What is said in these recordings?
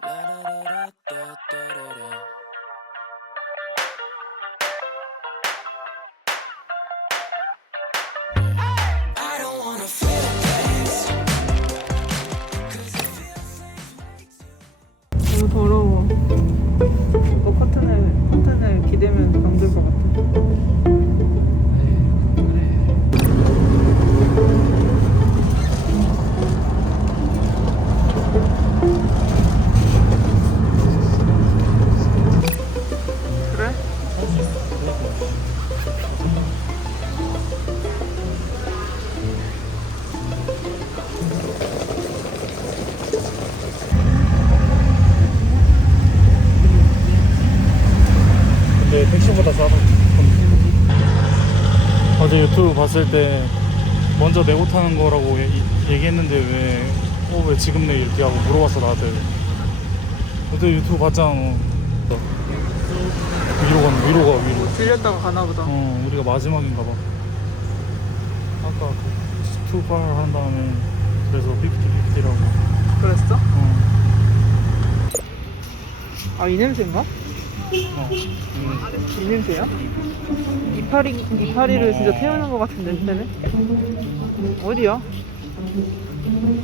너무 더러워. 이거 커튼을 기대면 병들 것 같아. 그래? 근데 택시보다 싸다. 어제 유튜브 봤을 때 먼저 내고 타는 거라고 얘기했는데 왜 지금 내 이렇게 하고 물어봤어 나한테. 그때 유튜브 봤잖아 너. 위로 가. 들렸다가 가나 보다. 우리가 마지막인가 봐. 아까 투팔 한 다음에 그래서 50-50라고. 그랬어? 아, 이 냄새인가? 이 냄새야? 이파리를 진짜 태우는 것 같은 냄새네? 어디야?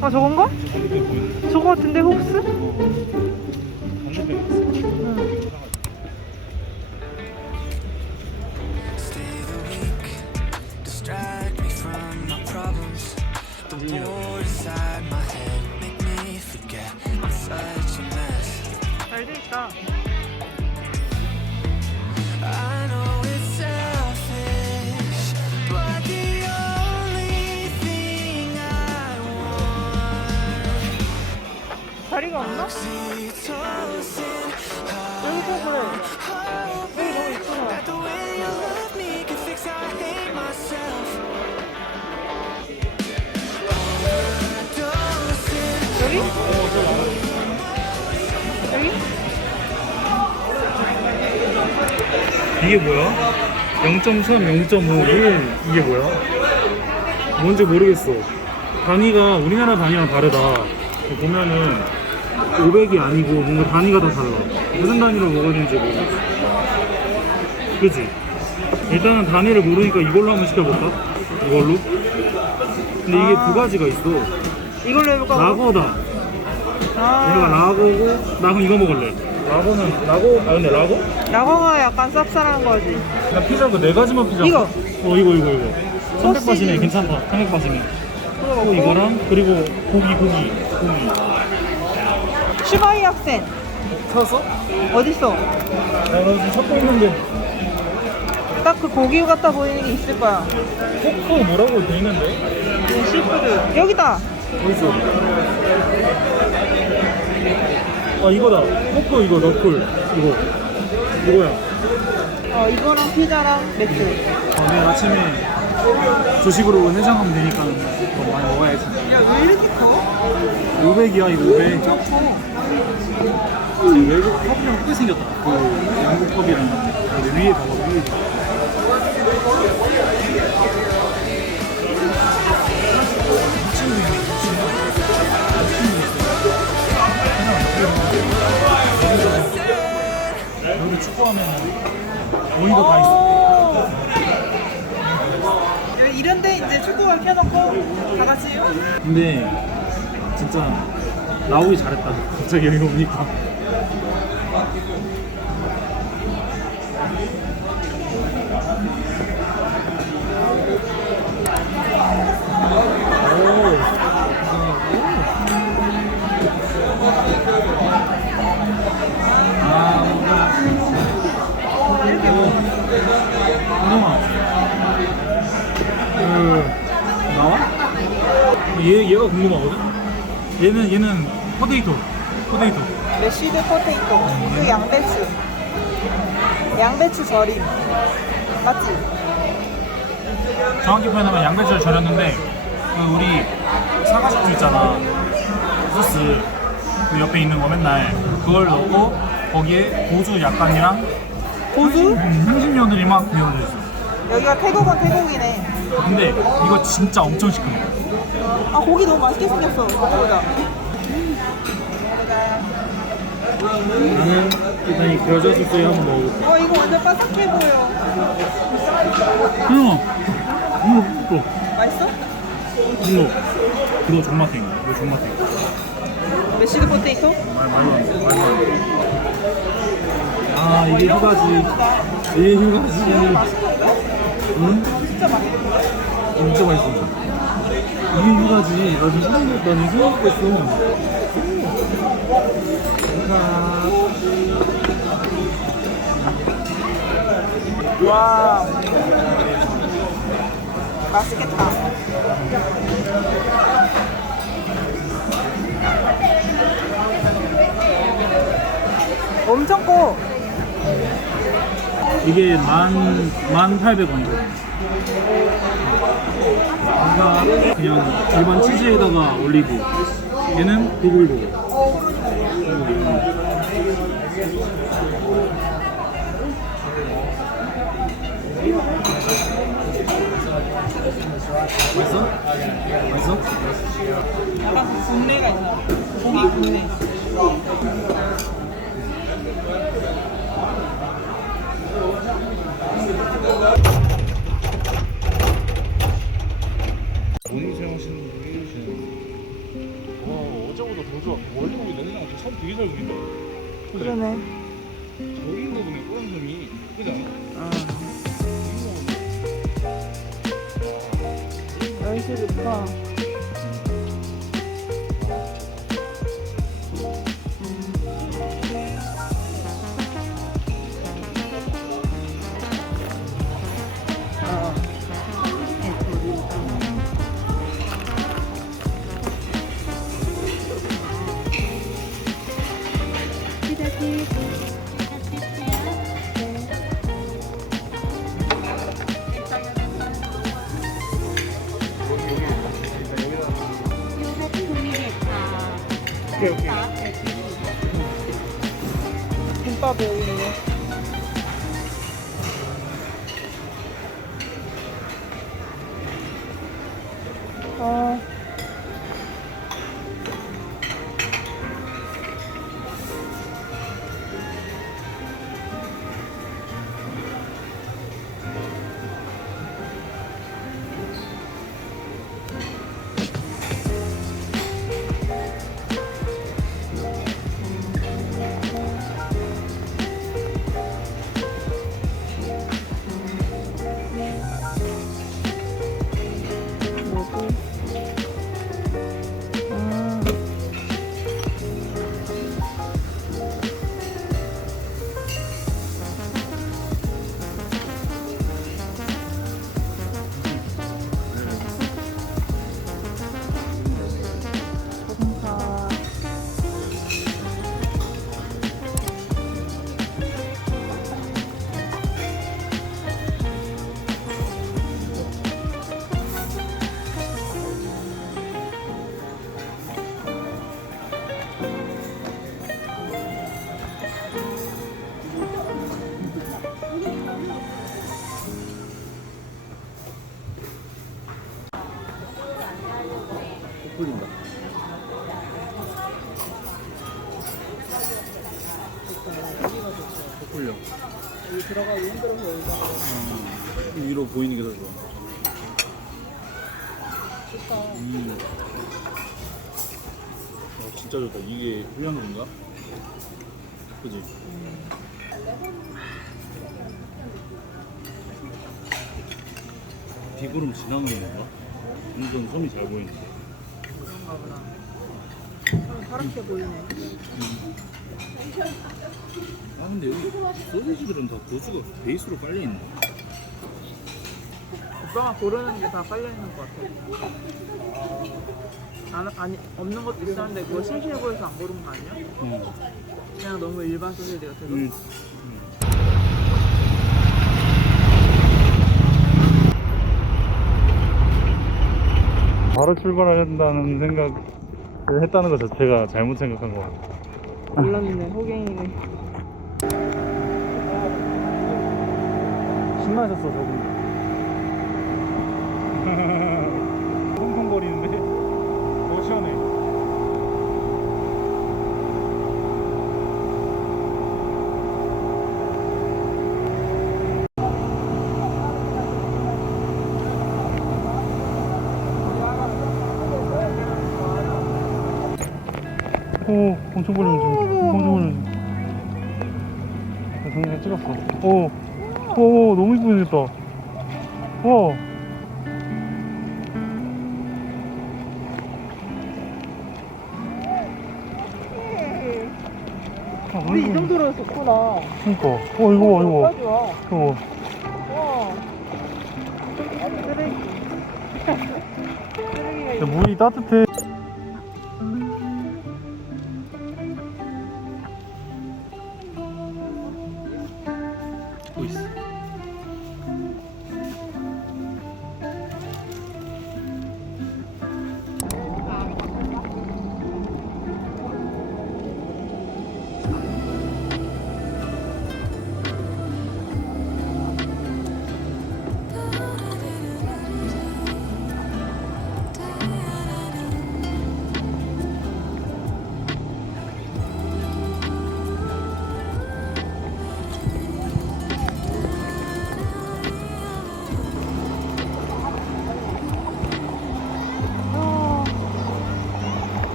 아, 저건가? 저거 같은데, 홉스? 응. 잘 돼 있다. 자리가 없나? 여기서 그래. 여기 너무 이쁘다. 여기? 여기? 이게 뭐야? 0.3, 0.5, 1 이게 뭐야? 뭔지 모르겠어. 단위가 우리나라 단위랑 다르다. 보면은 500이 아니고 뭔가 단위가 다 달라. 무슨 단위로 먹어야 되는지 모르겠어. 그치? 일단은 단위를 모르니까 이걸로 한번 시켜볼까? 이걸로? 근데 이게 두 가지가 있어. 이걸로 해볼까? 라거다. 얘가 라거고, 나 그럼 이거 먹을래. 라거? 아 근데 라거? 라거가 약간 쌉쌀한 거지. 나 피자 그 네 가지만 피자. 이거. 이거. 300바시네 괜찮다. 300바시네. 또 이거랑 그리고 고기. 슈바이 학생 찾았어? 어딨어? 나 지금 찾고 있는데 딱 그 고기 같아 보이는 게 있을 거야. 포크 뭐라고 돼 있는데? 시푸드 여기다. 어딨어? 아 이거다. 포크 이거 너클 이거야. 이거랑 피자랑 맥주. 내일 아침에 조식으로 해장하면 되니까 더 많이 먹어야지. 야, 왜 이렇게 커? 500이야 이거 500. 엄청 커. 지금 외국 컵이랑 크게 생겼다. 그 영국 컵이랑. 근데 위에 봐봐 위에. 여기 축구하면 오이도 다 있어. 이런데 이제 축구가 켜놓고 다 같이요? 근데 진짜 나오기 잘했다. 갑자기 여기 오니까. 나와? 얘가 궁금하거든? 얘는 포테이토. 메쉬드 포테이토. 그 양배추 절임. 맞지? 정확히 표현하면 양배추를 절였는데 그 우리 사과식주 있잖아. 소스 그 옆에 있는 거 맨날 그걸 넣고 거기에 고수 약간이랑 고수? 향신료들이 막 되어져 있어. 여기가 태국은 태국이네. 근데 이거 진짜 엄청 시큼해. 아, 고기 너무 맛있게 생겼어. 먹어보자. 나는 일단 이 겨자 소스에 한번 먹어볼게. 이거 완전 바삭해 보여. 이거 맛있어? 이거 존맛탱이. 이거 존맛탱이. 메시드 포테이토? 말도 안 돼. 아 이게 휴가지. 이게 휴가지. 맛있는데? 응? 진짜 맛있는데? 진짜 맛있어. 이게 휴가지. 나 지금 생각했어. 와, 맛있겠다. 엄청 커. 이게 18,000원이거든. 그러니까 그냥 일반 치즈에다가 올리고 얘는 보글보글. 맛있어? 맛있어? 약간 군내가 있나? 고기 군내. 모닝 사용하시는 분이 계시네. 와 어제보다 더 좋아. 원래 우리 내장 손 되게 잘 그린다. 그러네. 저긴 거 보면 꼬랑점이 그지 않아? 날씨 좋다. 오케이 오케이. 김밥이 여기 있네. 아. 풀린다. 풀려. 여기 들어가기 힘들어서 여기다가. 위로 보이는 게 더 좋아. 좋다. 진짜 좋다. 이게 훌륭한 건가? 그지? 비구름 지나는 건가? 완전 섬이 잘 보이는데. 그런가 보다. 좀 파랗게 보이네. 아 근데 여기 소시지들은 다 고수가 베이스로 깔려있네. 오빠가 고르는 게 다 깔려있는 것 같아. 아니, 없는 것도 있었는데 그거 심심해 보여서 안 고른 거 아니야? 그냥 너무 일반 소시지 같아서. 바로 출발한다는 생각을 했다는 것 자체가 잘못 생각한 것 같아. 몰랐네, 호갱이네. 신나셨어 저분. 펑펑거리는데 너무 시원해. 오, 엄청 멀리 움직여. 엄청 멀리 움직여. 동영상 찍었어. 오, 너무 이쁘게 생겼다. 와. 우리 이 정도로 좋구나. 그니까. 이거 봐. 좋아. 이거 봐. 와. 쓰레기. 쓰레기가 야, 물이 따뜻해. 있어.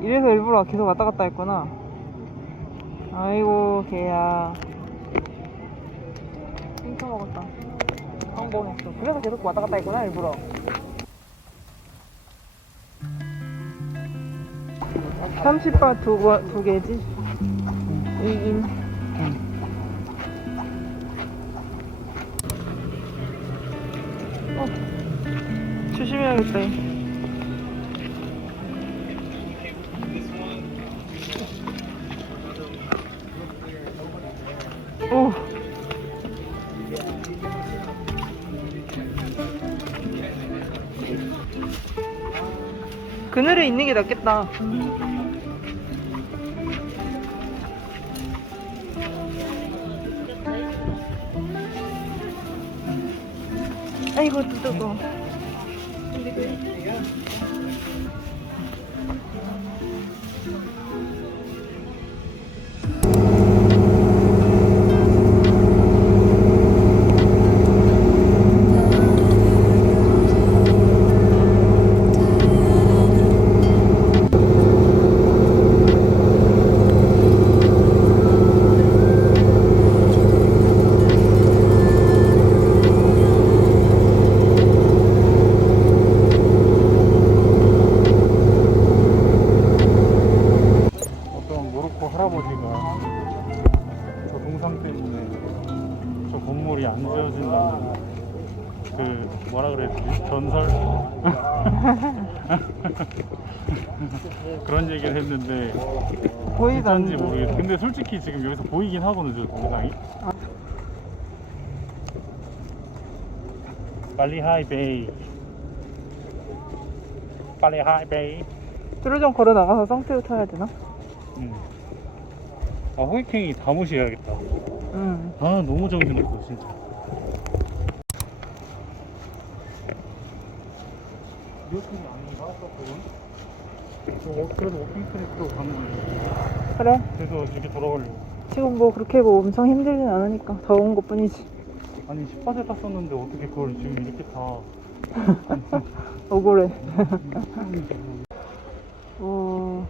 이래서 일부러 계속 왔다 갔다 했구나. 아이고 개야. 핑크 먹었다. 성공했어. 그래서 계속 왔다 갔다 했구나 일부러. 30바 두 개지? 2인. 조심해야겠다. 오. 그늘에 있는 게 낫겠다. 아이고 뜨거워. 할아버지가 저 동상 때문에 저 건물이 안 지어진다는 그 뭐라 그랬지? 전설? 그런 얘기를 했는데 보이지 진짜인지 모르겠어. 근데 솔직히 지금 여기서 보이긴 하거든 저 동상이. 빨리 하이베이. 빨리 하이베이. 뒤로 좀 걸어 나가서 쌍태우 타야 되나? 아 호이킹이 다 무시해야겠다. 아 너무 정신없어 진짜. 이어폰이 안 나왔었거든. 그래도 워킹 트랙으로 가는 거야. 그래? 그래서 이렇게 돌아가려고. 지금 뭐 그렇게 뭐 엄청 힘들진 않으니까 더운 것 뿐이지. 아니 10바제 땄었는데 어떻게 그걸 지금 이렇게 타. 억울해. 오.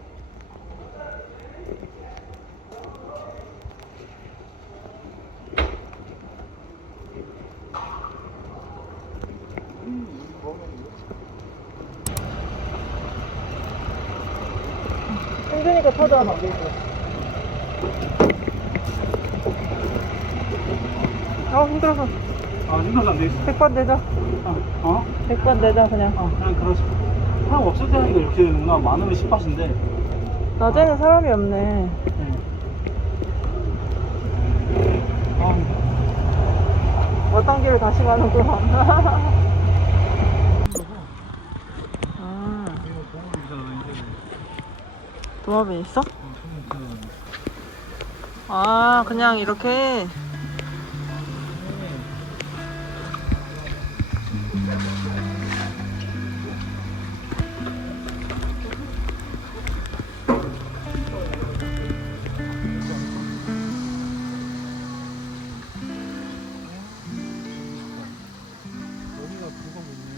힘드니까 타자. 힘들어서. 아, 힘들어서 안 되겠어. 100번 내자. 어? 100번 내자, 그냥. 그냥 그러지. 사람 없을 때 하니까 이렇게 되는구나. 많으면 10밭인데. 낮에는 사람이 없네. 어떤 길을 다시 가는구나. 도마뱀 있어? 아, 그냥 이렇게. 여기가 뭐가 있네.